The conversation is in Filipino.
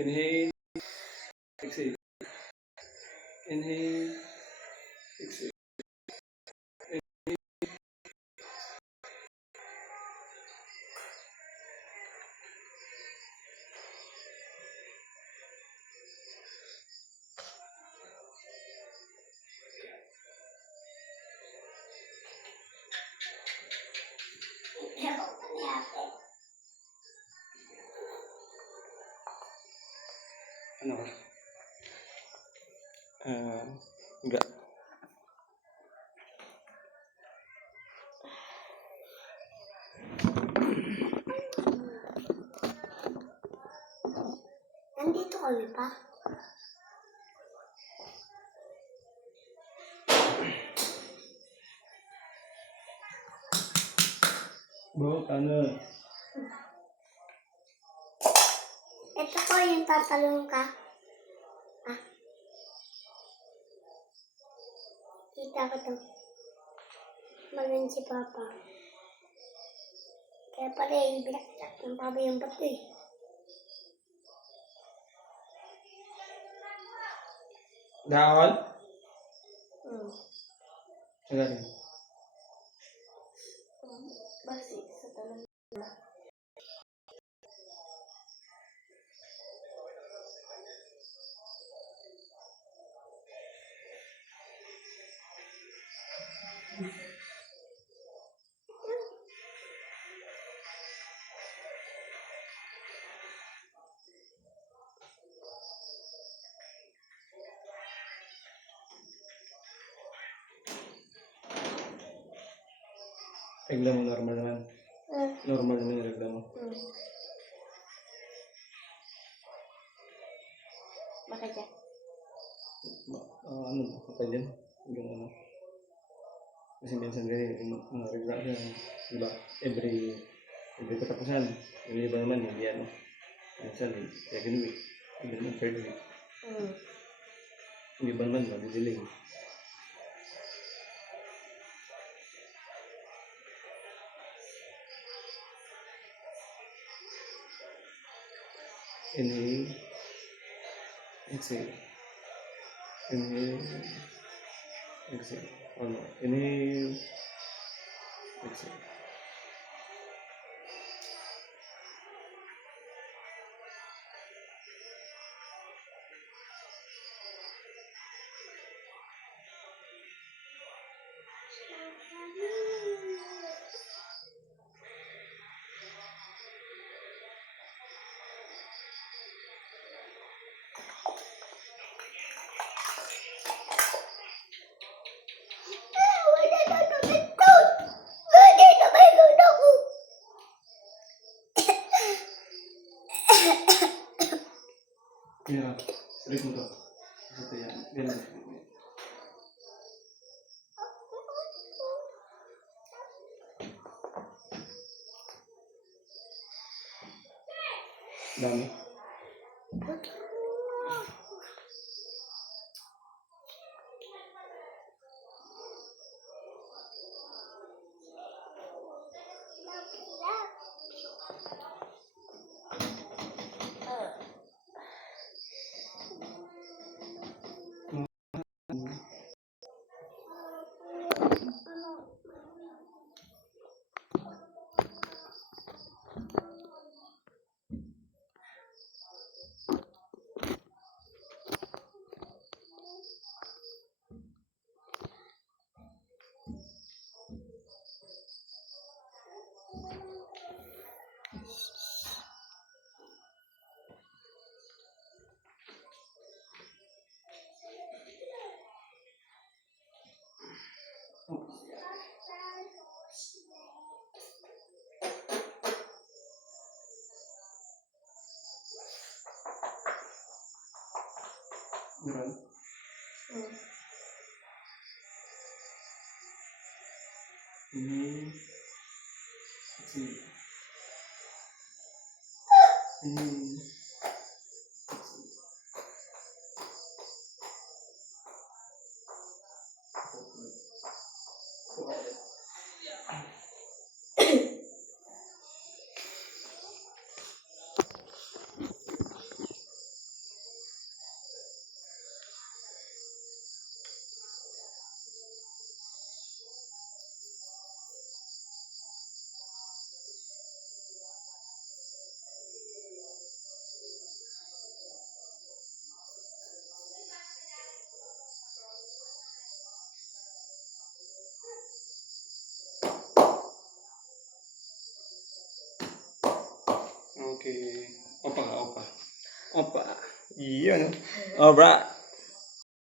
Inhale, exhale. Inhale, exhale. Ano? Enggak. Nandito kami pa. Bawa kanan. Ito po yung tatalong ka. Ah. Kita ko to. Magaling si Papa. Kaya pala yung binaksak ng Papa yung bato eh. Dahon? Hmm. Galing. Basi sa talong. Regla mo normal naman. Normal naman yung regla mo. Baka dyan. Ano ba? Kapag dyan? Yung ano? Kasi minsan ganyan, yung mga regla siya, diba? Every katapusan. Yung iba naman, hindi ano. Minsan, second week. Hindi naman, third week. Yung iba naman, madidiling. Inhale, exhale. Inhale, exhale. One more. Inhale, exhale. Iya, sering mo to. Ito yan. Ganun. Dami. Beneran? Ini kecil. Ini Okay. Opa ka, opa. Opa. Yun. Alright.